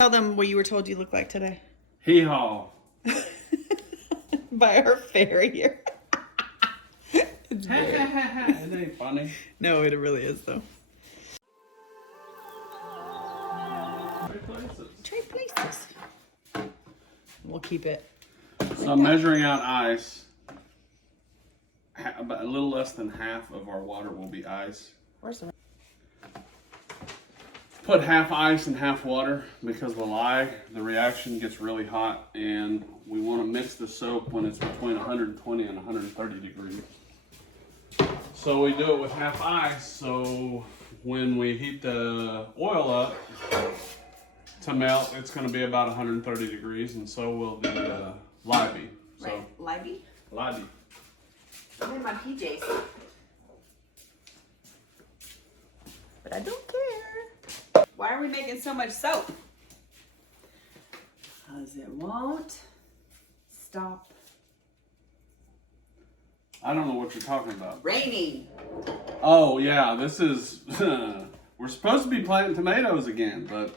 Tell them what you were told you look like today. Hee haw. By our farrier. It ain't funny. No, it really is though. Trade places. We'll keep it. So I'm measuring out ice. About a little less than half of our water will be ice. Where's the... Put half ice and half water because the lye, the reaction gets really hot, and we want to mix the soap when it's between 120 and 130 degrees. So we do it with half ice, so when we heat the oil up to melt, it's going to be about 130 degrees, and so will the lye be. So, right, Libby? Lye. I'm in my PJs. But I don't care. Why are we making so much soap? Because it won't stop. I don't know what you're talking about. Raining. Oh, yeah, this is... we're supposed to be planting tomatoes again, but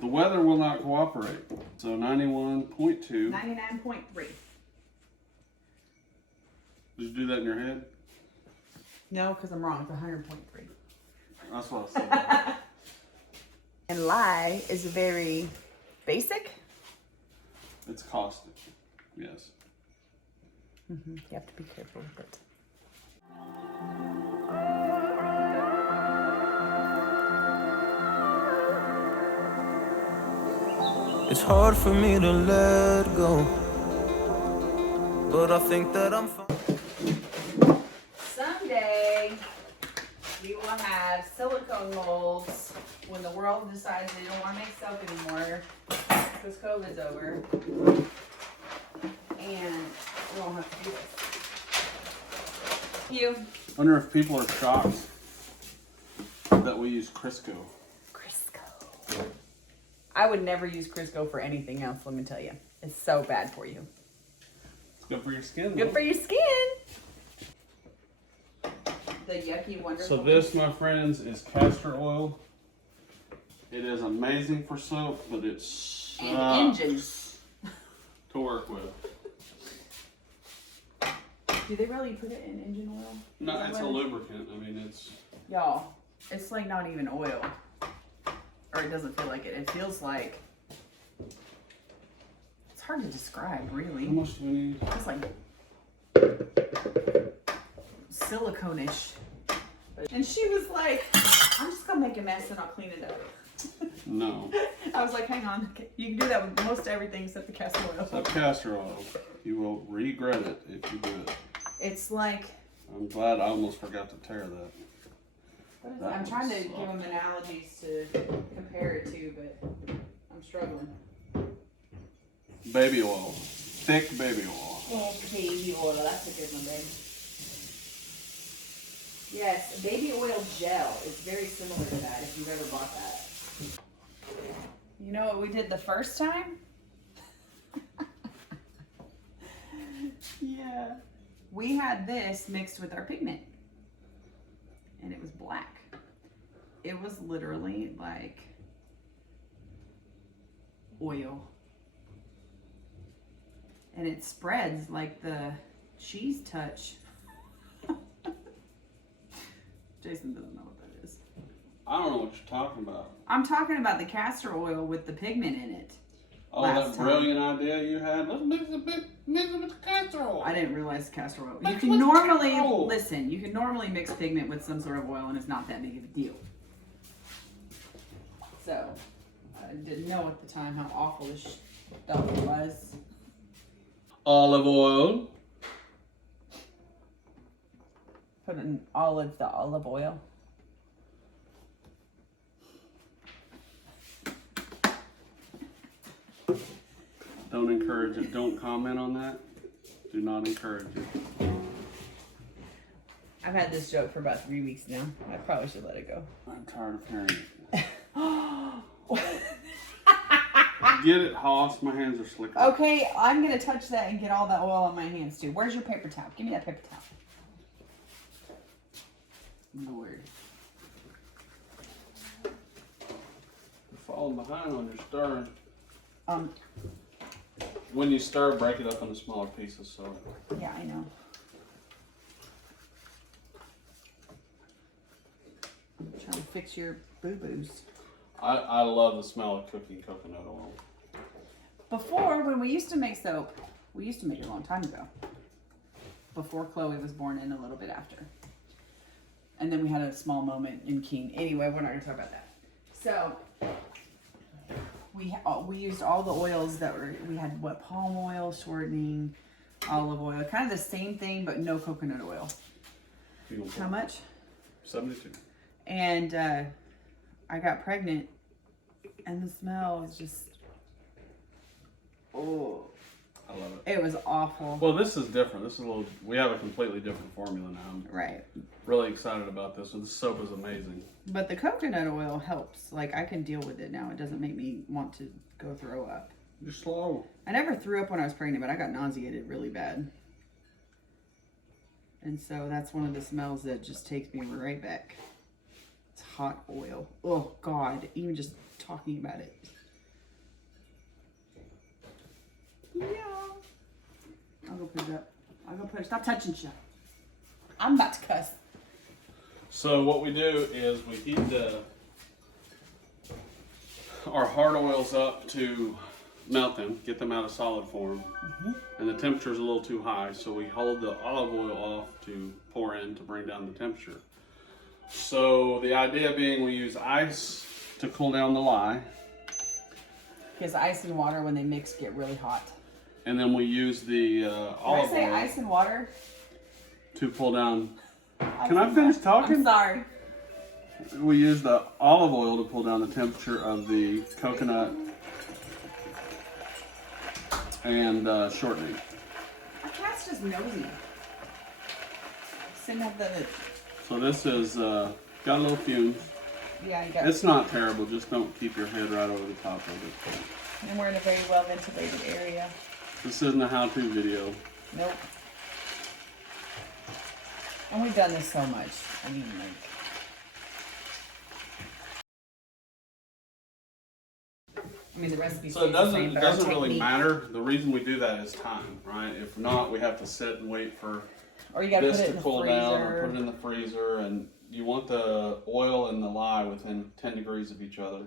the weather will not cooperate. So 91.2. 99.3. Did you do that in your head? No, because I'm wrong. It's 100.3. That's what I said. And lye is very basic. It's caustic. Yes. You have to be careful with it. It's hard for me to let go, but I think that I'm fine. Someday we will have silicone molds when the world decides they don't want to make soap anymore because COVID's over, and we won't have to do this. You. I wonder if people are shocked that we use Crisco. Crisco. I would never use Crisco for anything else, let me tell you. It's so bad for you. It's good for your skin. Good though. for your skin. The yucky wonderful. So this, my friends, is castor oil. It is amazing for soap, but it's and engines to work with. Do they really put it in engine oil? No, it's a lubricant. I mean, it's... Y'all, it's like not even oil. Or it doesn't feel like it. It feels like... It's hard to describe, really. How much do we need? It's like... silicone-ish. And she was like, I'm just gonna make a mess and I'll clean it up. No. I was like, hang on. You can do that with most everything except the castor oil. Except castor oil. You will regret it if you do it. It's like... I'm glad I almost forgot to tear that. What is That I'm trying to one give them analogies to compare it to, but I'm struggling. Baby oil. Thick baby oil. Oh, baby oil. That's a good one, babe. Yes, baby oil gel is very similar to that if you've ever bought that. You know what we did the first time? Yeah. We had this mixed with our pigment. And it was black. It was literally like oil. And it spreads like the cheese touch. Jason doesn't know what that is. I don't know what you're talking about. I'm talking about the castor oil with the pigment in it. Oh, that brilliant idea you had. Let's mix it with the castor oil. I didn't realize castor oil. You Mix can with normally, castor oil. listen, you can normally mix pigment with some sort of oil and it's not that big of a deal. So, I didn't know at the time how awful this stuff was. Olive oil. Put in the olive oil. Don't encourage it. Don't comment on that. Do not encourage it. I've had this joke for about 3 weeks now. I probably should let it go. I'm tired of hearing it. Get it, Hoss. My hands are slick. Okay, I'm going to touch that and get all that oil on my hands too. Where's your paper towel? Give me that paper towel. Lord. falling behind on your stirring. Um, When you stir, break it up into smaller pieces. So. yeah, I know. I'm trying to fix your boo-boos. I love the smell of cooking coconut oil. Before, when we used to make soap, we used to make it a long time ago. Before Chloe was born and a little bit after. And then we had a small moment in King. Anyway, we're not going to talk about that. So, we used all the oils that we had, what, palm oil, shortening, olive oil. Kind of the same thing, but no coconut oil. How much? 72. And I got pregnant, and the smell was just, oh. I love it. It was awful. Well, this is different. This is we have a completely different formula now. I'm Right. really excited about this. And the soap is amazing. But the coconut oil helps. Like, I can deal with it now. It doesn't make me want to go throw up. You're slow. I never threw up when I was pregnant, but I got nauseated really bad. And so that's one of the smells that just takes me right back. It's hot oil. Oh, God. Even just talking about it. Yeah. I'll go put it up. I'll go put it. Stop touching shit. I'm about to cuss. So what we do is we heat our hard oils up to melt them, get them out of solid form. And the temperature is a little too high, so we hold the olive oil off to pour in to bring down the temperature. So the idea being we use ice to cool down the lye. Because ice and water, when they mix, get really hot. And then we use the olive Did I say oil ice and water? to pull down. Can I finish talking? I'm sorry. We use the olive oil to pull down the temperature of the coconut and shortening. My cat's just nosy. Send up the. So this is got a little fumes. Yeah, you got. It's not terrible. Just don't keep your head right over the top of it. And we're in a very well ventilated area. This isn't a how-to video. Nope. And we've done this so much. I mean, the recipe. So it doesn't really matter. The reason we do that is time, right? If not, we have to sit and wait for or you gotta this put it to in the cool freezer. down, or put it in the freezer. And you want the oil and the lye within 10 degrees of each other.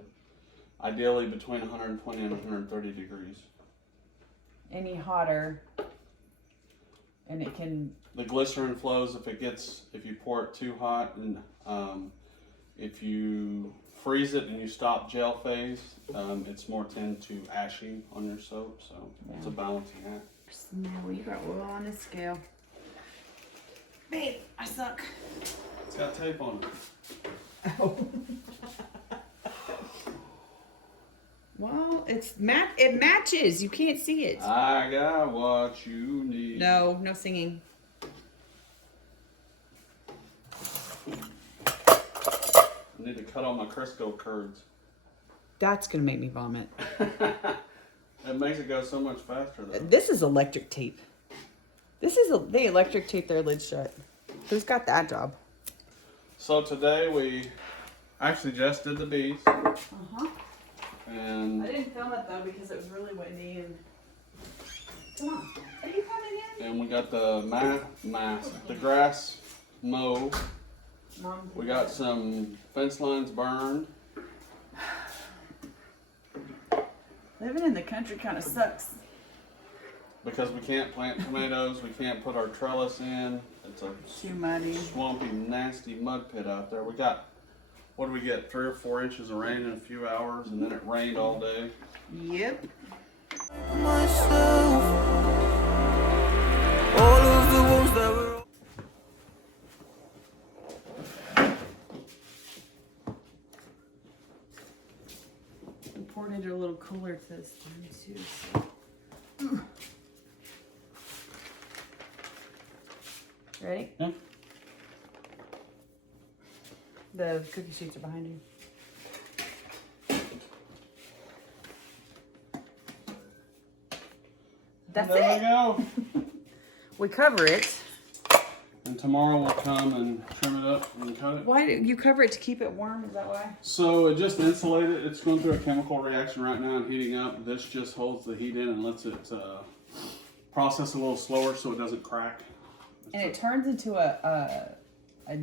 Ideally between 120 and 130 degrees. Any hotter, and it can. The glycerin flows if you pour it too hot, and if you freeze it and you stop gel phase, it's more tend to ashy on your soap. So it's a balancing act. No, you got oil on this scale. Babe, I suck. It's got tape on it. Oh. Well, it matches. You can't see it. I got what you need. No singing. I need to cut all my Crisco curds. That's gonna make me vomit. It makes it go so much faster though. This is electric tape. They electric tape their lid shut. Who's got that job? So today we actually just did the bees. Uh-huh. And I didn't film it though because it was really windy and. Come on. Are you coming in? and we got the the grass mow. Mom. We got some fence lines burned. Living in the country kind of sucks. Because we can't plant tomatoes, we can't put our trellis in. It's a Too muddy. swampy, nasty mud pit out there. We got, what did we get, 3 or 4 inches of rain in a few hours, and then it rained all day. Yep. Myself, all of the ones that were. We poured it a little cooler this time too. So. Ready? Yeah. The cookie sheets are behind you. That's There we it. go. We cover it. Until tomorrow we'll come and trim it up and cut it. Why do you cover it to keep it warm? Is that why? So it just insulated. It's going through a chemical reaction right now and heating up. This just holds the heat in and lets it process a little slower so it doesn't crack. And it turns into a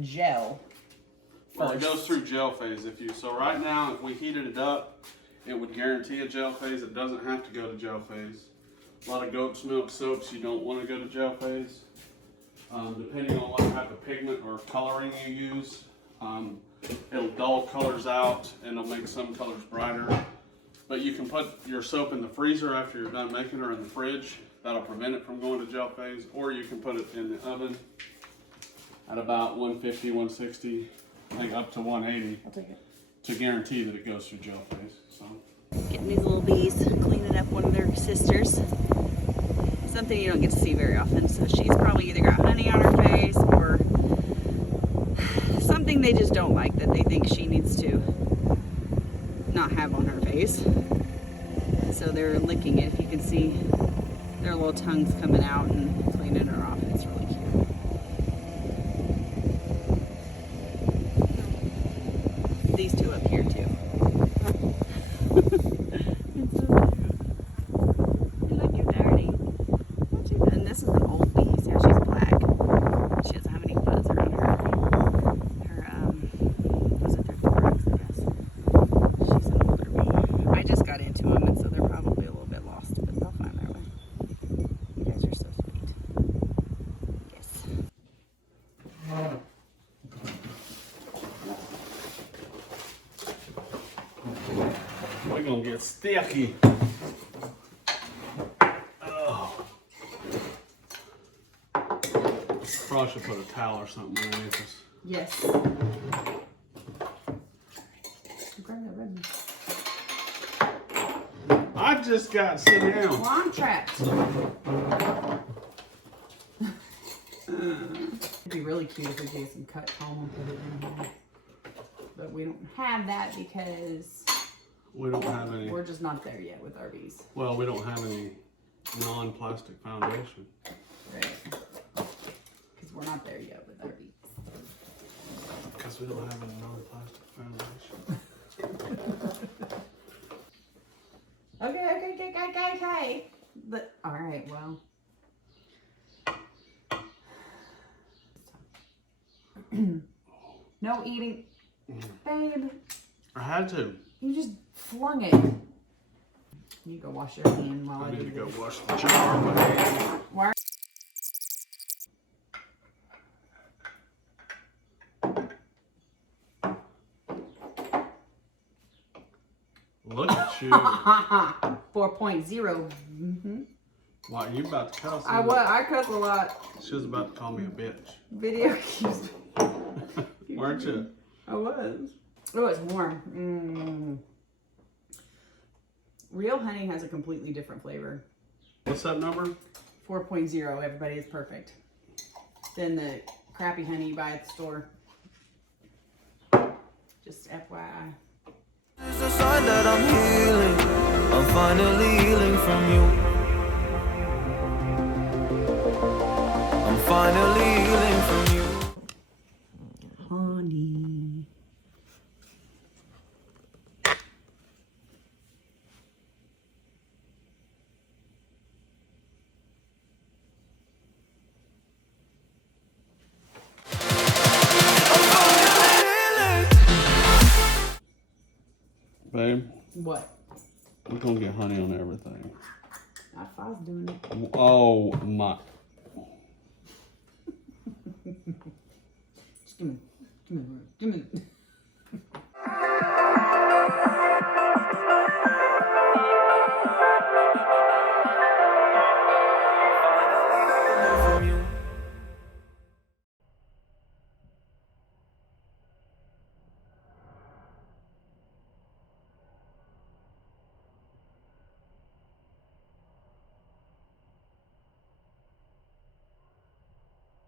gel. Well, it goes through gel phase. So right now, if we heated it up, it would guarantee a gel phase. It doesn't have to go to gel phase. A lot of goat's milk soaps, you don't want to go to gel phase. Depending on what type of pigment or coloring you use, it'll dull colors out and it'll make some colors brighter. But you can put your soap in the freezer after you're done making it, or in the fridge. That'll prevent it from going to gel phase. Or you can put it in the oven at about 150, 160, I think up to 180. I'll take it. To guarantee that it goes through gel phase. So. Getting these little bees, cleaning up one of their sisters. Something you don't get to see very often. So she's probably either got honey on her face or something they just don't like that they think she needs to not have on her face. So they're licking it. If you can see their little tongues coming out and cleaning her off. It's really cute. These two up here too. It's so cute. Look, you're dirty. And this is an old bee. See how she's black? She doesn't have any fuzz around her. Was it their thorax, I guess? She's an older bee. I just got into them, and so they're probably a little bit lost, but they'll find their way. You guys are so sweet. Yes. We're gonna get sticky. Oh. Probably should put a towel or something underneath this. Yes. Grab that red one. I just got to sit down. Well, I'm trapped. It'd be really cute if we gave some cut comb and put it in here. But we don't have that because We don't have any. we're just not there yet with our bees. Well, we don't have any non-plastic foundation. Right. Because we're not there yet with our bees. Because we don't have any non-plastic foundation. Okay. But, all right, well. No eating. Babe, I had to. you just flung it. You go wash your hand while I I do need to go this. wash the jar. Why? Look at you. 4.0. Mm-hmm. Wow, you about to cuss. I cuss a lot. She was about to call me a bitch. Video keeps. Weren't you? I was. Oh, it's warm. Real honey has a completely different flavor. What's that number? 4.0. Everybody is perfect. Than the crappy honey you buy at the store. Just FYI. It's a sign that I'm healing. I'm finally healing from you. I'm finally healing from you. Honey. Babe, What? we're going to get honey on everything. Not if I was doing it. Oh, my. Just give me.